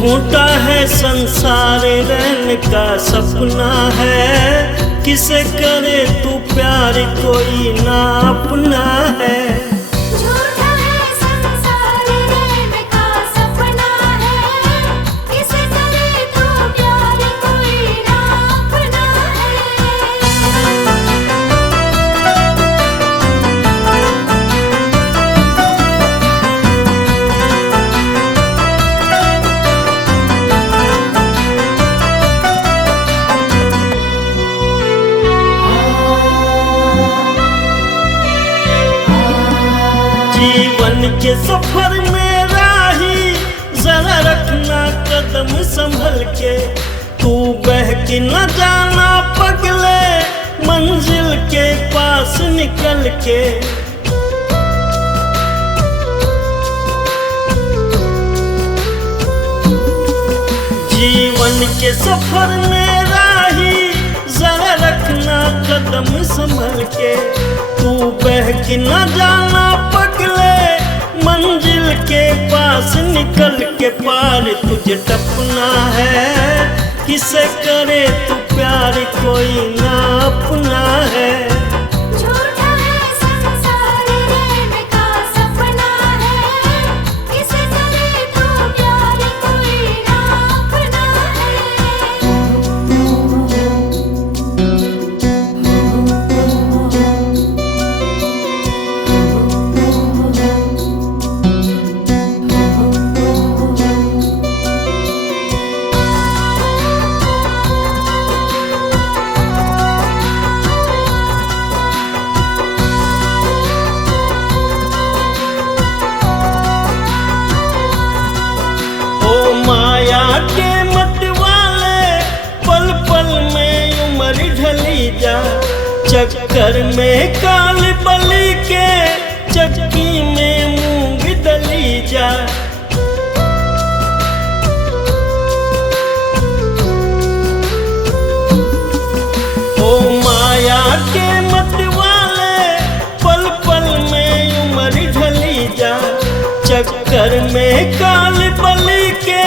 झूठा है संसार रहने का सपना है, किसे करे तू प्यार कोई ना अपना है। झूठा है संसार रहने का सपना है, किसे करे तू प्यार कोई ना अपना जीवन के सफर में राही जरा रखना कदम संभल के, तू बहक न जाना पगले मंजिल के पास निकल के। जीवन के सफर में राही जरा रखना कदम संभल के, तू बहक न जाना पगले मंजिल के पास निकल के। पार तुझे टपना है, किसे करे तू प्यार कोई ना अपना है। झूठा है संसार रहने का सपना है, किसे करे तू प्यार कोई ना अपना ओ माया के मत वाले पल पल में उम्र ढली जा, चक्कर में काल बलि के चक्की में मूंग दली जा। ओ माया के मत वाले पल पल में उम्र ढली जा, चक्कर में काल बलि के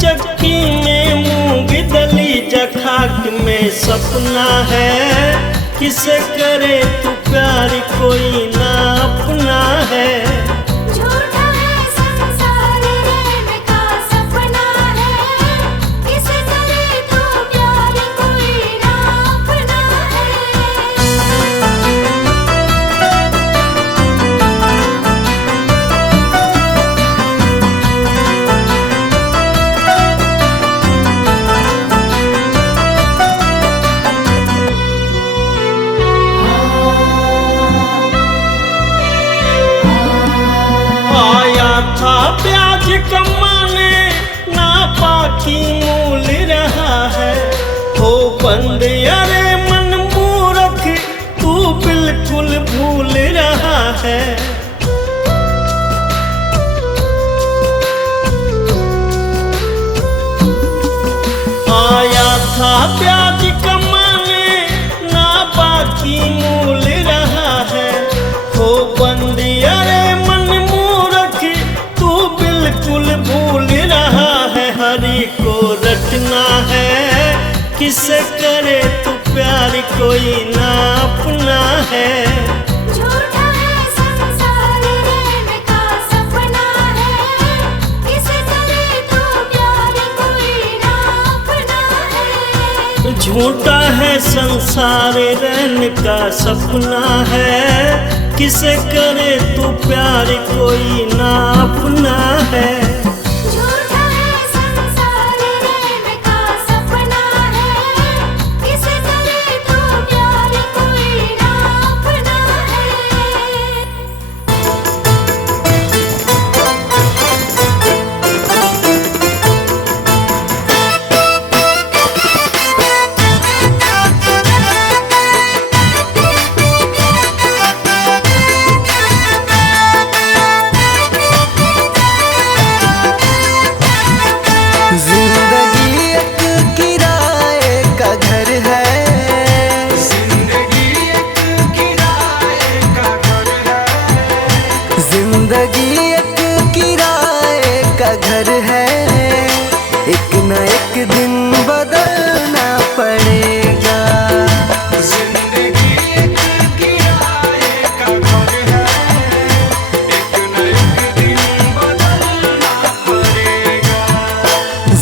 चक्की में मूंग दली जा। खाक में सपना है, किसे करे तू प्यार कोई ना अपना है। झूठा है संसार रहने का सपना है, किसे करे तू प्यार कोई ना अपना आया था प्याज कमाने ना पाखी मूल रहा है, हो बंद अरे मन मूर्ख तू बिल्कुल भूल रहा है। आया था प्याज कमाने ना बाकी मूल रहा है, हो बंद अरे मन मूर्ख तू बिल्कुल भूल रहा है। हरि को रटना है, किसे करे तू प्यार कोई ना अपना है। झूठा है संसार रहने का सपना है, किसे करे तू प्यार कोई ना अपना है। झूठा है संसार रहने का सपना है, किसे करे तू प्यार कोई ना अपना है। झूठा है संसार रहने का सपना है, किसे करे तू प्यार कोई ना अपना है। बदलना पड़ेगा। जिंदगी एक किराए का घर है, एक न एक दिन बदलना पड़ेगा।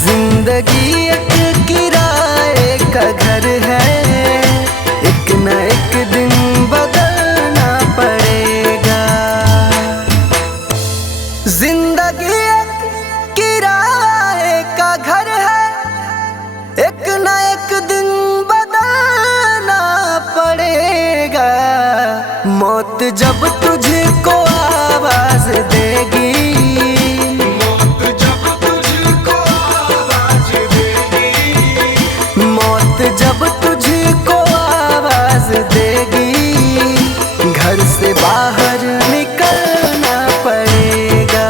जिंदगी एक किराए का घर है, एक न एक दिन बदलना पड़ेगा। जिंदगी एक किराए का घर है, एक न एक दिन बदलना पड़ेगा। मौत जब तुझको आवाज देगी, मौत जब तुझको आवाज देगी, मौत जब तुझको आवाज देगी, घर से बाहर निकलना पड़ेगा।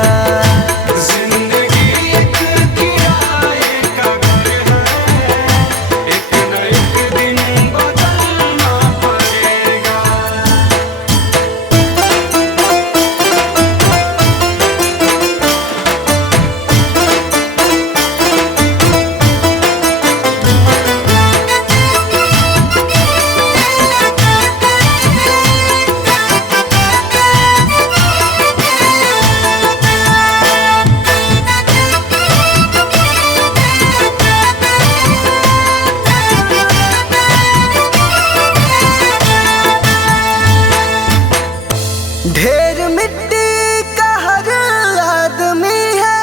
जिंदगी एक किराए का घर है, एक न एक दिन बदलना पड़ेगा। ढेर मिट्टी का हर आदमी है,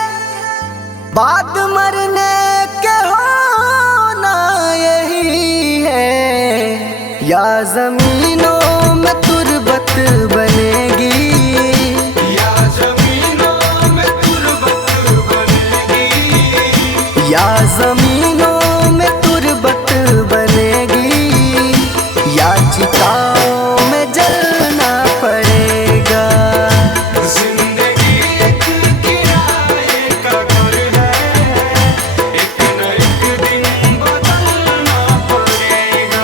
बाद मरने के होना यही है। या जमीनों में तुरबत बनेगी, या जमीनों में तुरबत बनेगी, या जमीनों में तुरबत बनेगी, या चिताओं में जलना पड़ेगा। जिंदगी एक किराए का घर है, एक न एक दिन बदलना पड़ेगा।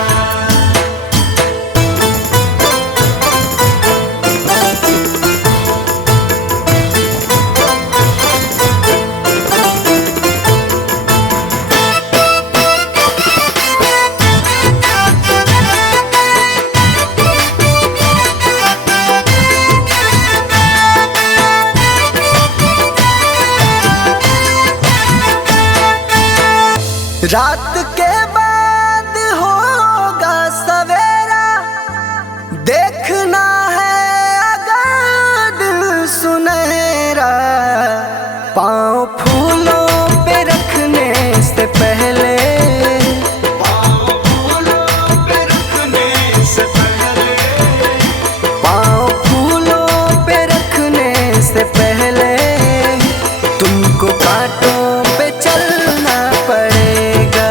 रात के बाद होगा सवेरा, देखना है अगर दिल सुनहरा। पाँव फूलों पे रखने से पहले, पाँव फूलों पे रखने से पहले, पाँव फूलों पे रखने से पहले, तुमको कांटों पे चलना पड़ेगा।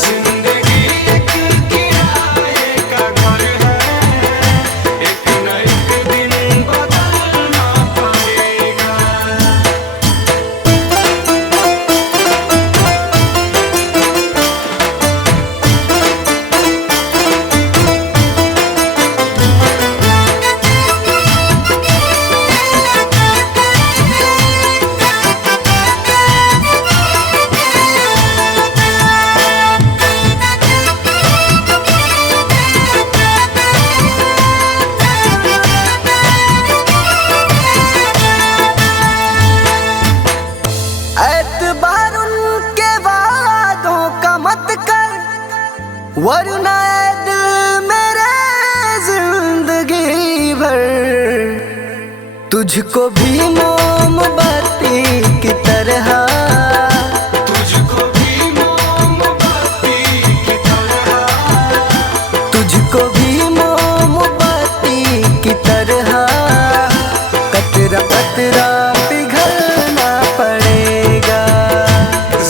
जिंदगी एक किराए का घर है, एक न एक दिन बदलना पड़ेगा। एतबार उनके वादों का मत कर, वरना ए दिल मेरे जिंदगी भर तुझको भी मोमबत्ती की तरह, तुझको भी मोमबत्ती की तरह, तुझको भी मोमबत्ती की तरह, कतरा कतरा पिघलना पड़ेगा।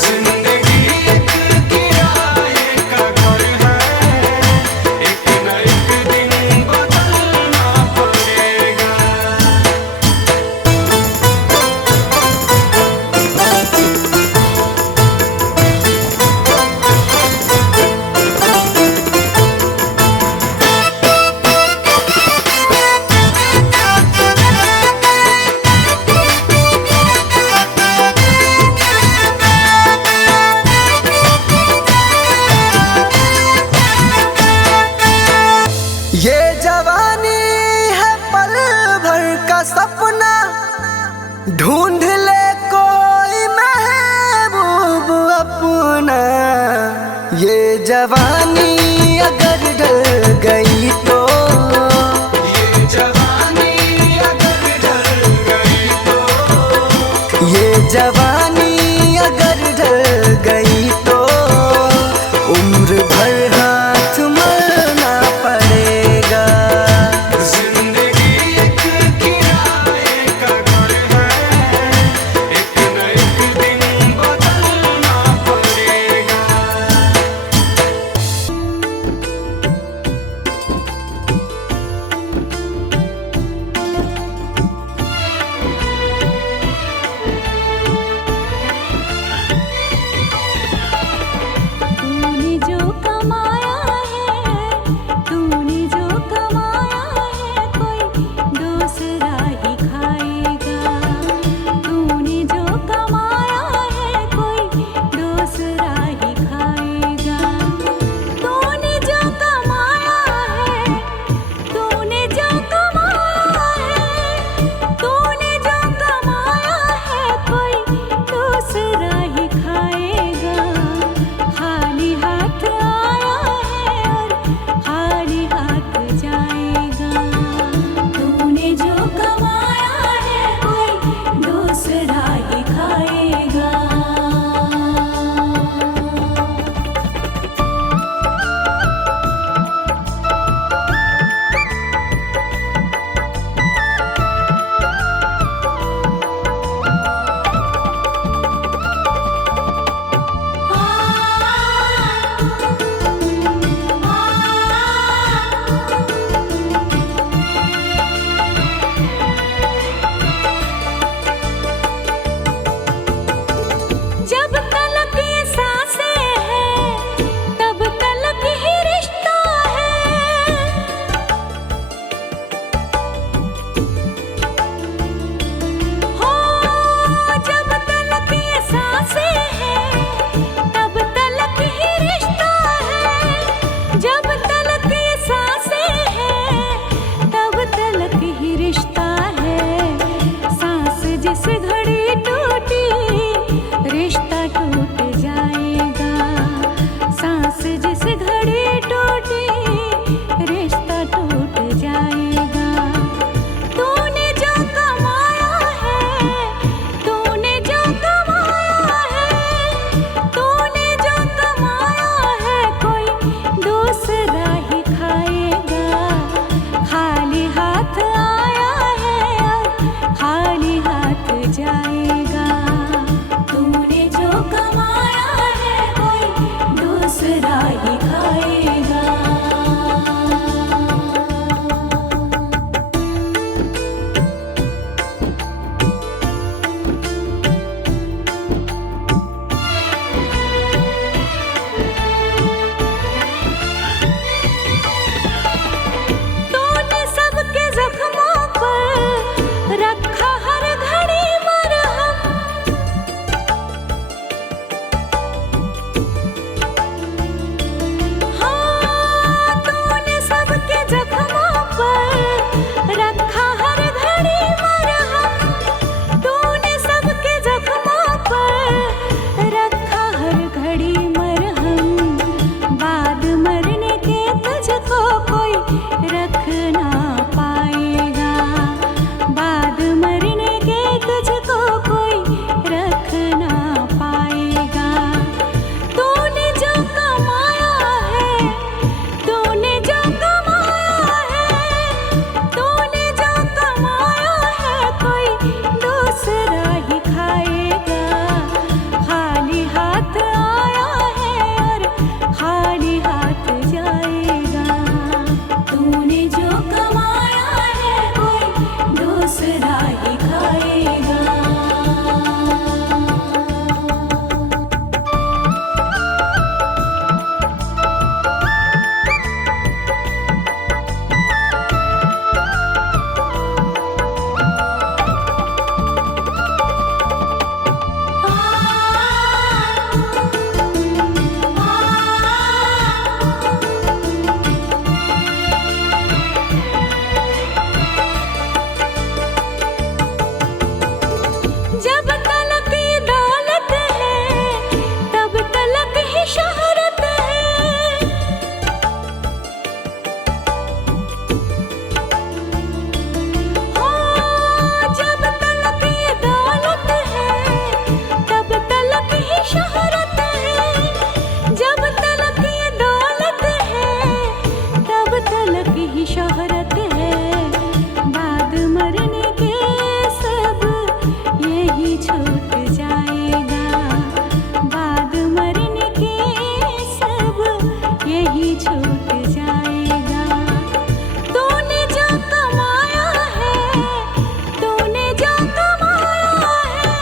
जिंदगी एक किराए का घर है, एक न एक दिन बदलना पड़ेगा। ये जवानी अगर ढल गई तो, ये जवानी अगर ढल गई तो, ये जवानी अगर ढल गई तो उम्र भर हाथ मलना पड़ेगा। जिंदगी एक किराए का घर है, एक न एक दिन बदलना पड़ेगा। छूट जाएगा। तूने जो कमाया है, तूने जो कमाया है,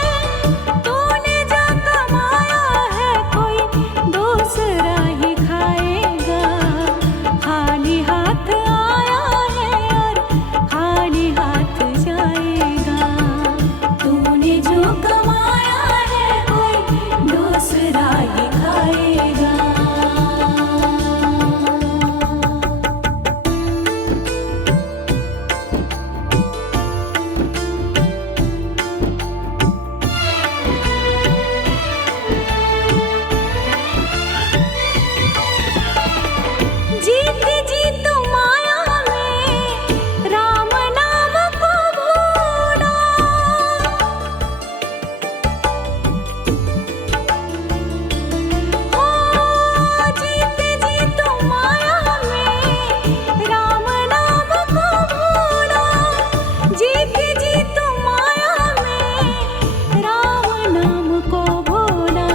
तूने जो कमाया है, कोई दूसरा ही खाएगा। खाली हाथ आया है और खाली हाथ जाएगा। तूने जो कमाया है, कोई दूसरा ही खाएगा। जीत जीत माया में राम नाम को भूला। हो जीत जीत माया में राम नाम को भूला। जीत जीत माया में राम नाम को भूला।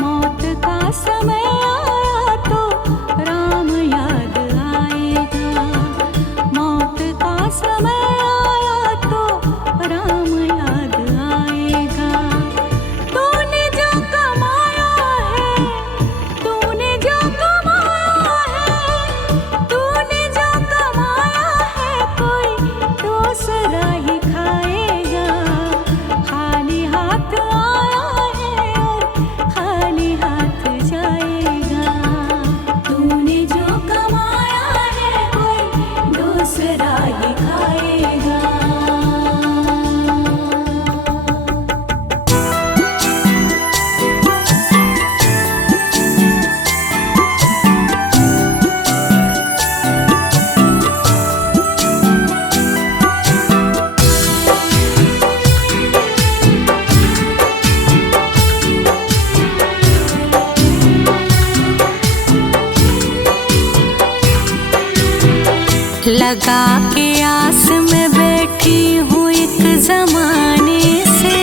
मौत का समय आया तो राम याद आएगा। मौत का समय आया तो राम याद आएगा। तूने जो कमाया है, तूने जो कमाया है, तूने जो कमाया है, कोई दूसरा ही खाएगा। खाली हाथ आया है और खाली हाथ जाएगा। तूने जो कमाया है, कोई दूसरा ही खाएगा। लगा के आस में बैठी हूँ एक जमाने से।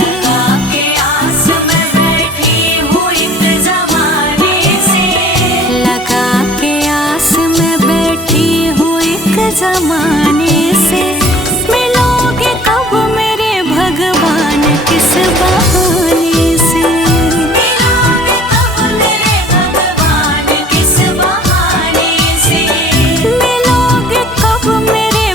लगा के आस में बैठी हूँ एक जमाने से। लगा के आस में बैठी हूँ एक जमाने से। मिलोगे कब मेरे भगवान किस बहाने से? मिलोगे कब मेरे भगवान किस बहाने से? मिलोगे कब मेरे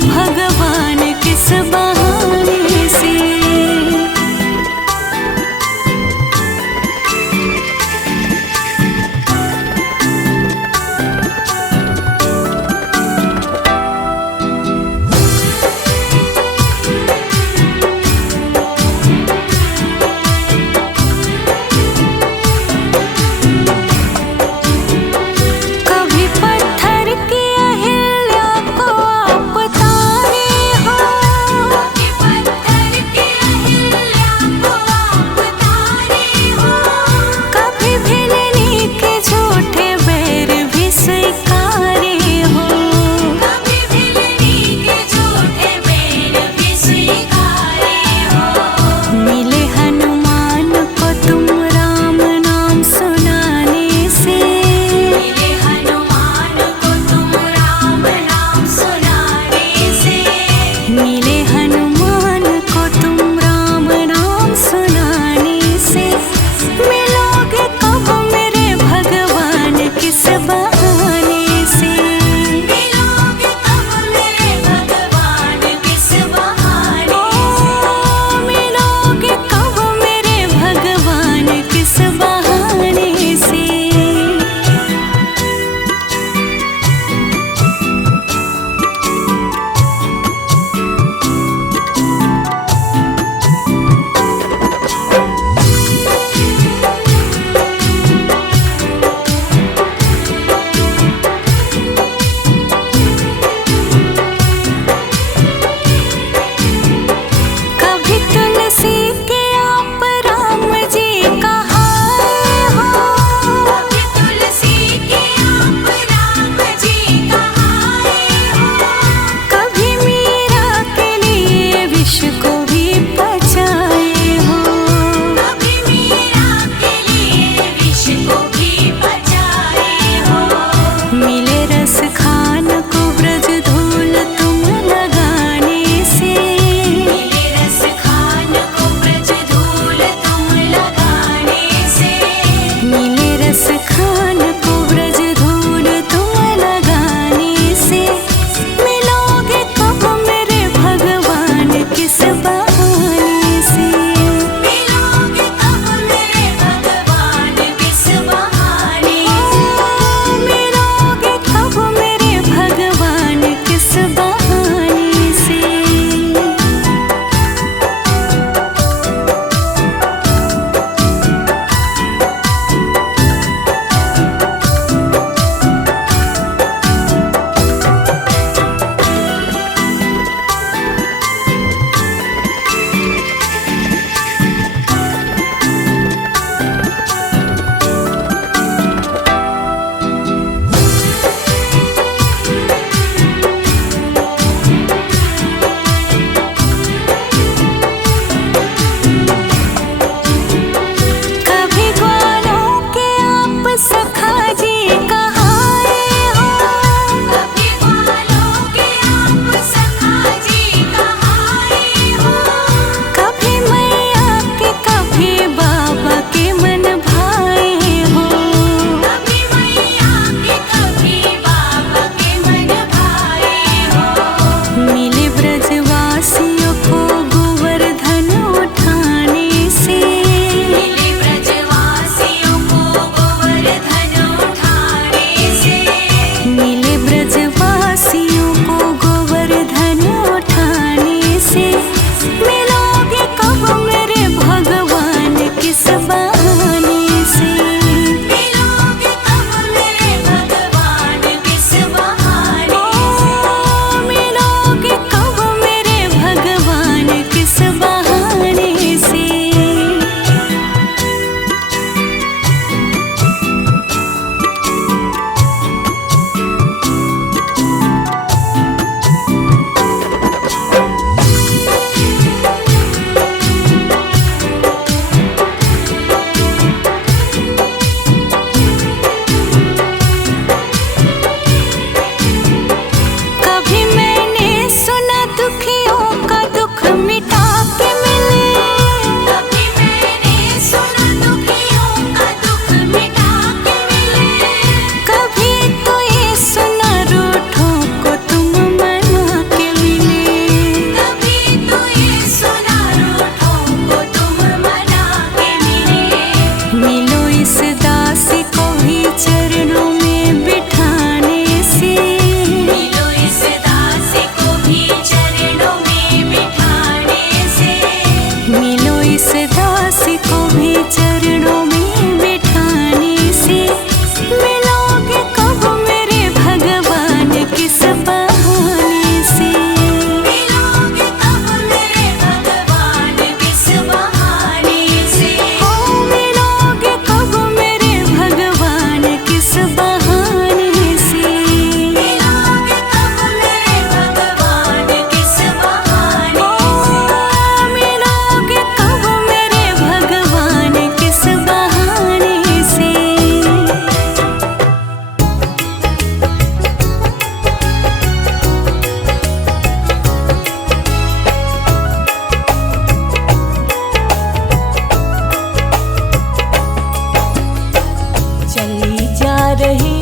रही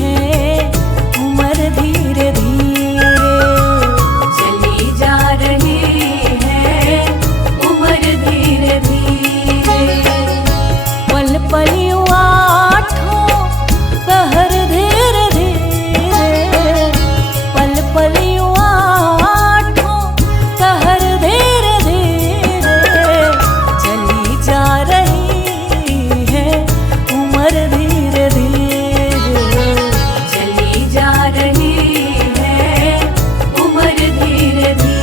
है उम्र धीरे धीरे, चली जा रही है उम्र धीरे धीरे। पल पल यूं आठों पहर धीरे धीरे, पल पल यूं आठों पहर धीरे धीरे, चली जा रही है उम्र धीरे धीरे, चली जा रही है उम्र धीरे धीरे।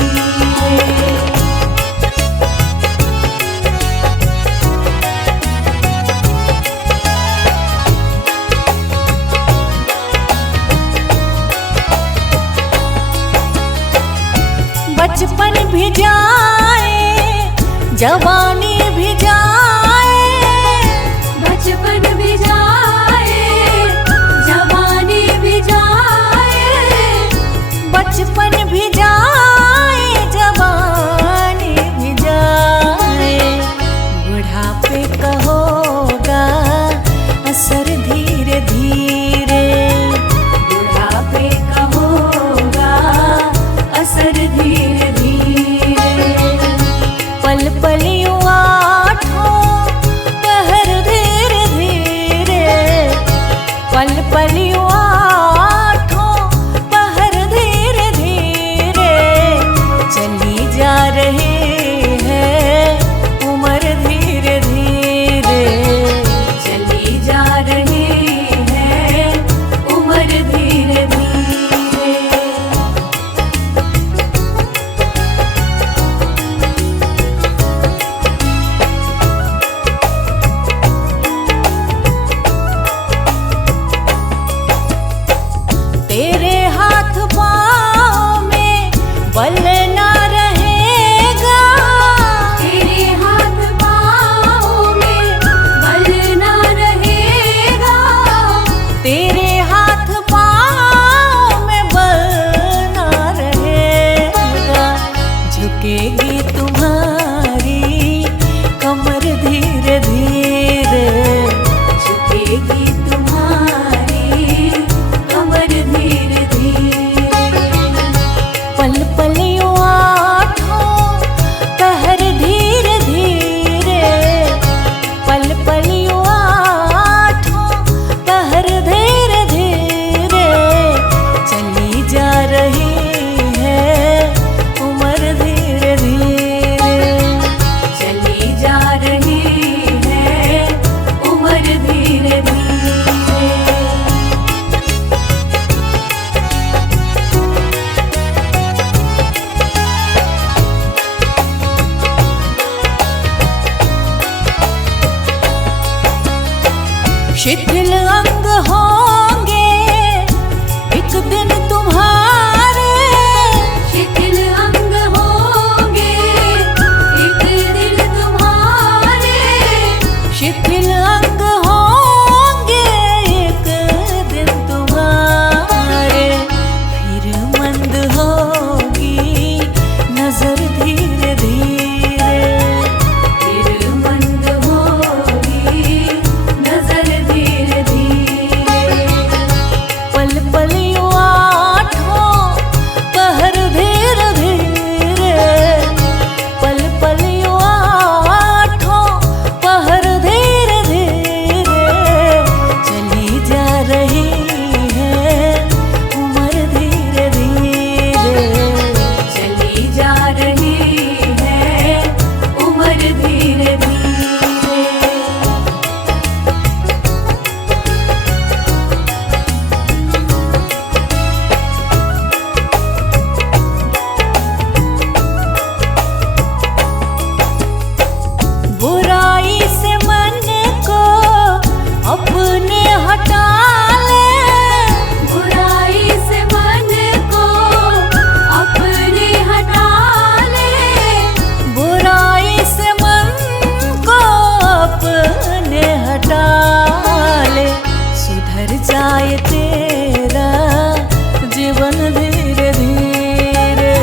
बचपन भी जाए जवानी भी जाए, बचपन भी जाए जवानी भी जाए, बचपन भी जाए जवानी भी जाए। बुढ़ापे का होगा असर धीरे धीरे, बुढ़ापे का होगा असर धीरे धीरे। पल पल यूं आठों पहर धीरे धीरे, पल पल यूं आठों पहर धीरे धीरे, चली जा रही है उम्र धीरे धीरे, चली जा रही है उम्र धीरे धीरे। तेरे हाथ पाँव में बल ना रहेगा, तेरे हाथ पाँव में बल ना रहेगा, तेरे हाथ पाँव में बल ना रहेगा। झुकेगी तुम्हारी कमर धीरे धीरे, झुकेगी तुम्हारी कमर धीरे धीरे। पल पल यूं आठों पहर धीरे धीरे, पल पल यूं आठों पहर धीरे धीरे, चली जा रही है उम्र धीरे धीरे, चली जा रही है उम्र धीरे धीरे। शिथिल अंग होंगे एक दिन तुम्हारे, शिथिल अंग होंगे एक दिन तुम्हारे, शिथिल अंग होंगे एक दिन तुम्हारे। फिर मंद होगी नजर धीरे धीरे, फिर मंद होगी नजर धीरे धीरे। पल पल यूं आठों पहर धीरे धीरे, पल पल यूं आठों पहर धीरे धीरे, चली जा रही है उम्र धीरे धीरे, चली जा रही है उम्र धीरे धीरे। बुराई से मन को अपने हटा ले, बुराई से मन को अपने हटा ले, बुराई से मन को अपने हटा ले। सुधर जाए तेरा जीवन धीरे धीरे,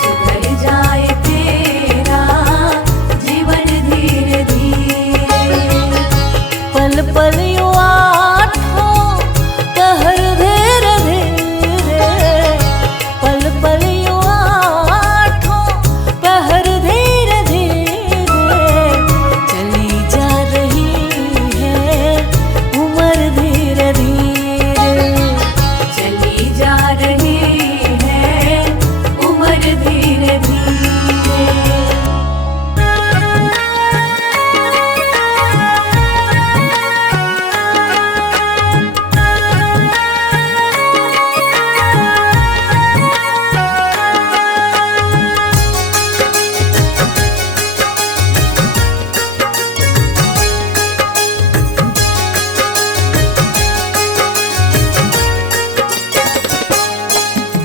सुधर जाए तेरा जीवन धीरे धीरे। पल पल यूं आठों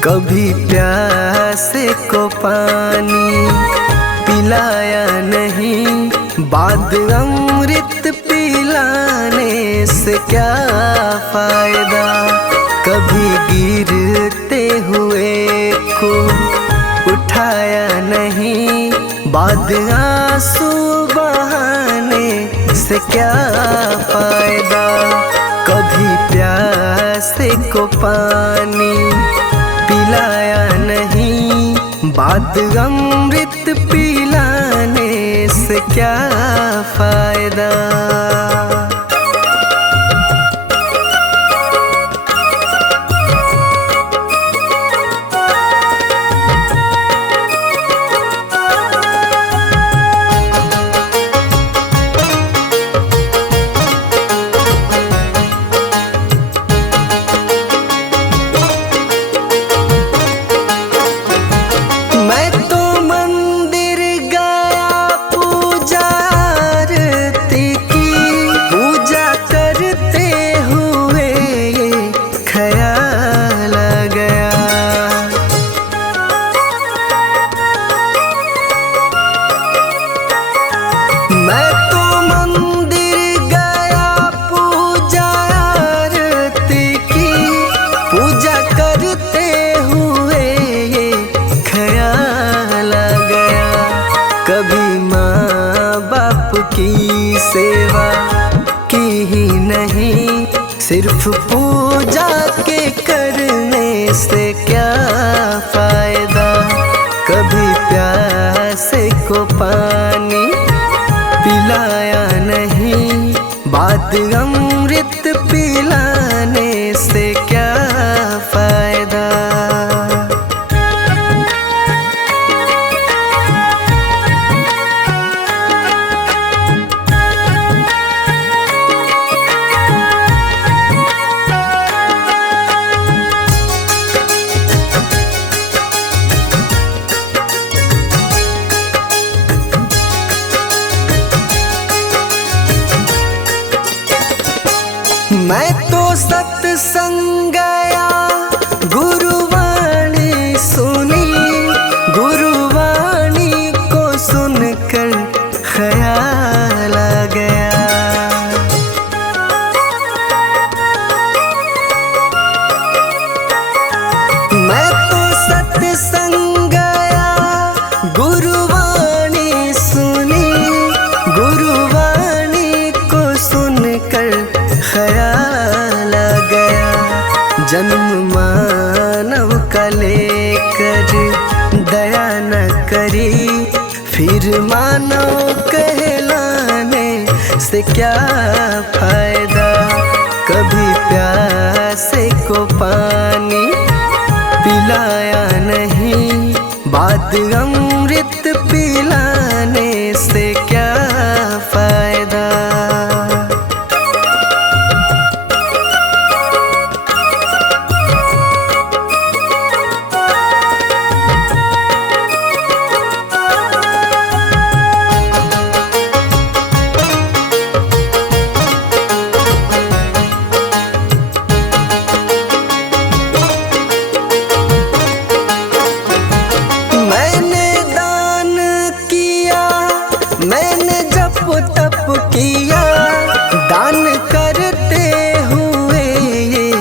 कभी प्यासे को पानी पिलाया नहीं, बाद अमृत पिलाने से क्या फायदा। कभी गिरते हुए को उठाया नहीं, बाद आंसू बहाने से क्या फायदा। कभी प्यासे को पानी पिलाया नहीं, बाद अमृत पिलाने से क्या फायदा। सेवा की ही नहीं, सिर्फ पूजा के करने से क्या फायदा। कभी प्यासे को पानी पिलाया नहीं, बाद अमृत पिलाने से क्या फायदा। मैं तो सत्संग गया, गुरुवाणी सुनी, गुरुवाणी को सुनकर ख्याल आ गया। मैं तो सत्संग गया, गुरुवाणी सुनी, गुरुवाणी को सुनकर ख्याल आ गया। जन्म मानव का लेकर दया न करी, फिर मानव कहलाने से क्या फायदा। कभी प्यासे को पानी पिलाया नहीं, बाद अमृत पिलाने से क्या फायदा। मैंने जप तप किया, दान करते हुए ये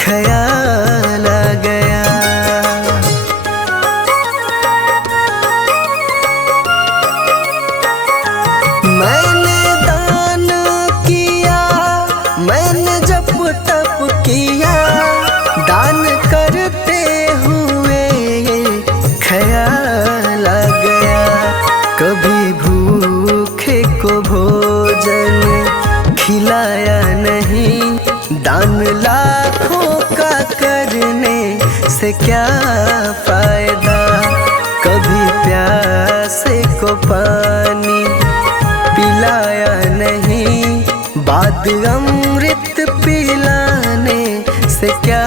ख्याल आ गया। मैंने दान किया, मैंने जप तप किया, दान करते हुए ये ख्याल आ गया। कभी भूखे को भोजन खिलाया नहीं, दान लाखों का करने से क्या फायदा। कभी प्यासे को पानी पिलाया नहीं, बाद अमृत पिलाने से क्या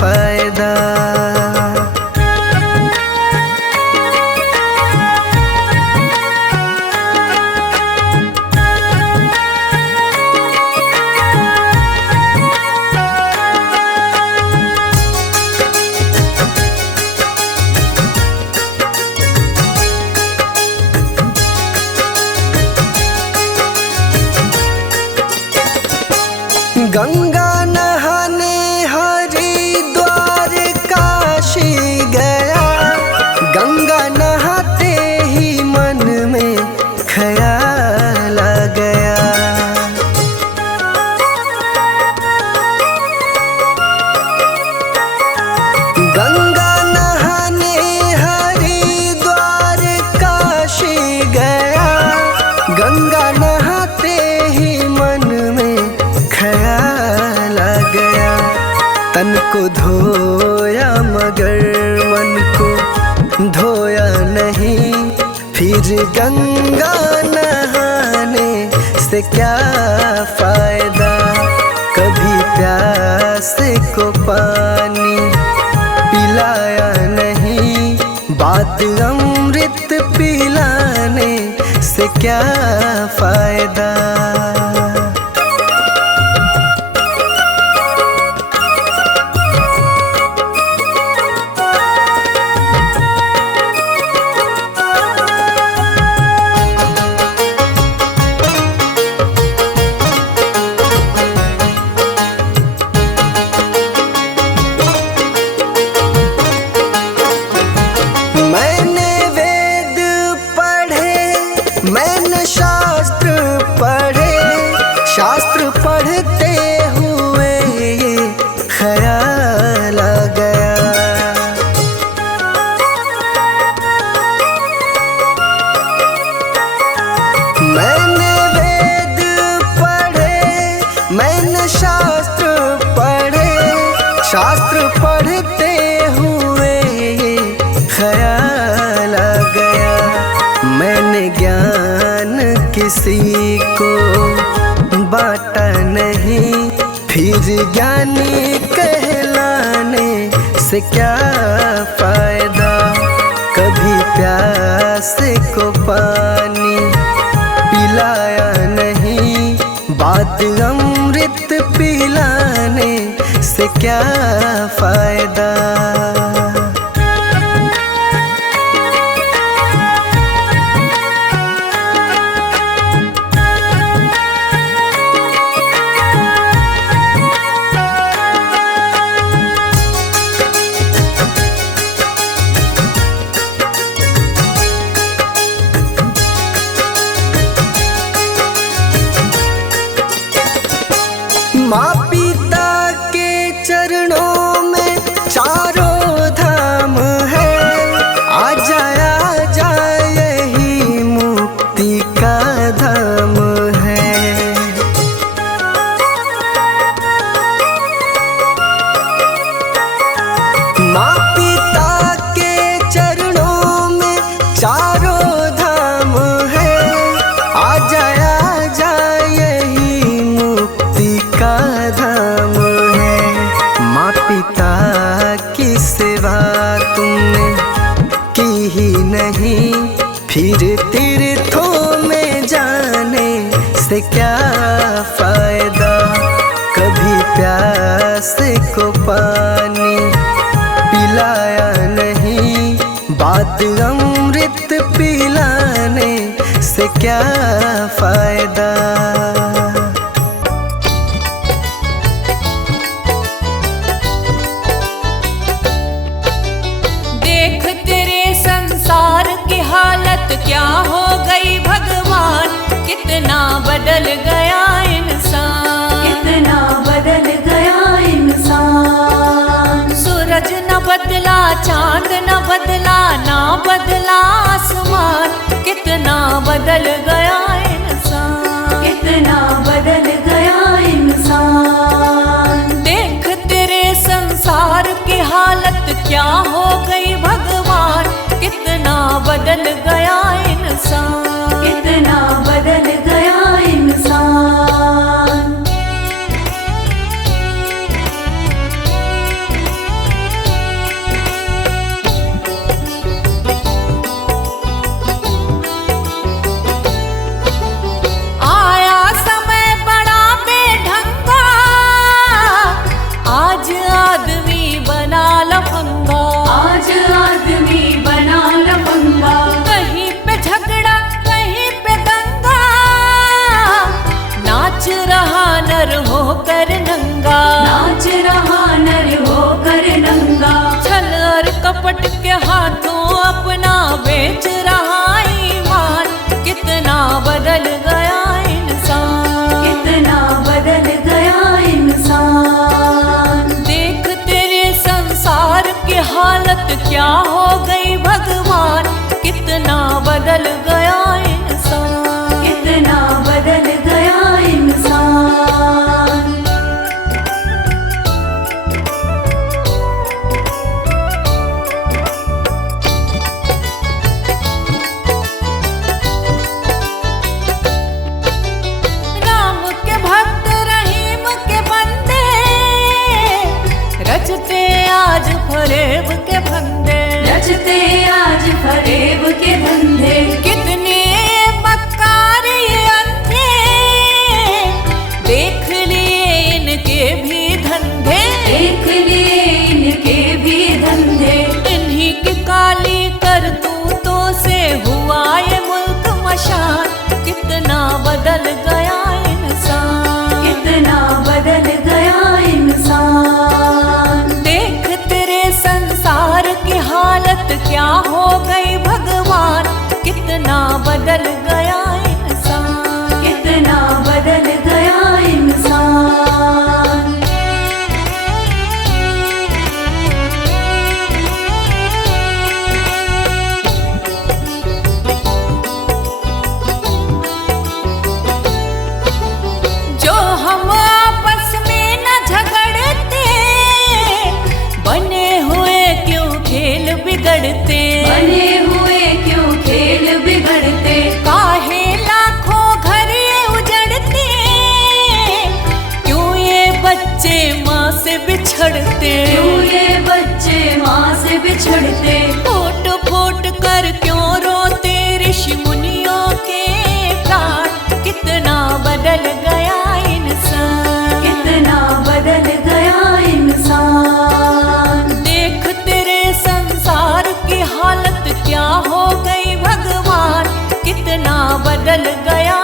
फायदा। गंगा नहाने हरिद्वार काशी गया, गंगा नहाते ही मन में ख्याल आ गया। गंगा नहाने हरिद्वार काशी गया, गंगा नहाते ही मन में ख्याल आ गया। तन को धोया मगर मन को धोया नहीं, फिर गंगा नहाने से क्या फायदा। कभी प्यासे को पानी पिलाया नहीं, बात अमृत पिलाने से क्या फायदा। मैंने वेद पढ़े, मैंने शास्त्र पढ़े, शास्त्र पढ़ते हुए ये ख्याल आ गया। मैंने वेद पढ़े, मैंने शास्त्र पढ़े, शास्त्र पढ़ते हुए ये ख्याल आ गया। मैंने ज्ञान किसी को बांटा नहीं, फिर ज्ञानी कहलाने से क्या फायदा। कभी प्यासे को पानी पिलाया नहीं, बात अमृत पिलाने से क्या फायदा। माँ पिता के चरणों में चारों धाम है, आ जा यही मुक्ति का धाम है। माँ पिता के चरणों में चारों धाम है, आ जा यही मुक्ति का धाम है। माँ पिता की सेवा तुमने की ही नहीं, फिर तीर्थों में जाने से क्या फायदा। कभी प्यासे को पानी पिलाया नहीं, बात अमृत पिलाने से क्या फायदा। देख तेरे संसार की हालत क्या हो गई भगवान, कितना बदल गया इंसान, कितना बदल गया इंसान। सूरज न बदला, चांद न बदला, ना बदला आसमान, कितना बदल गया इंसान, कितना बदल गया इंसान। देख तेरे संसार की हालत क्या हो गई भगवान, कितना बदल गया इंसान, कितना बदल गया इंसान। नंगा, नाच रहा नर होकर नंगा, छल और कपट के हाथों अपना बेच रहा ईमान। कितना बदल गया इंसान, कितना बदल गया इंसान। देख तेरे संसार की हालत क्या हो गई भगवान। कितना बदल गया इंसान, कितना बदल गया इंसान। राम के भक्त रहीम के बंदे रचते आज फरेब के फंदे, रचते आज फरेब के धंधे, कितने मक्कार ये अंधे देख लिए इनके भी धंधे। देख लिए इनके भी धंधे, इन्हीं की काली करतूतों से हुआ ये मुल्क मशान। कितना बदल गया इंसान, कितना बदल गया इंसान। देख तेरे संसार की हालत क्या हो गई भगवान। कितना बदल गया इंसान, कितना बदल गया इंसान। जो हम आपस में न झगड़ते, बने हुए क्यों खेल बिगड़ते। बने हुए क्यों खेल बिगड़ते, काहे लाखों घर ये उजड़ते, क्यों ये बच्चे माँ से बिछड़ते। क्यों ये बच्चे माँ से बिछड़ते, फूट फूट कर क्यों रोते ऋषि मुनियों के प्राण। कितना बदल गया इंसान, कितना बदल गया इंसान। देख तेरे संसार की हालत क्या हो गई भगवान। कितना बदल गया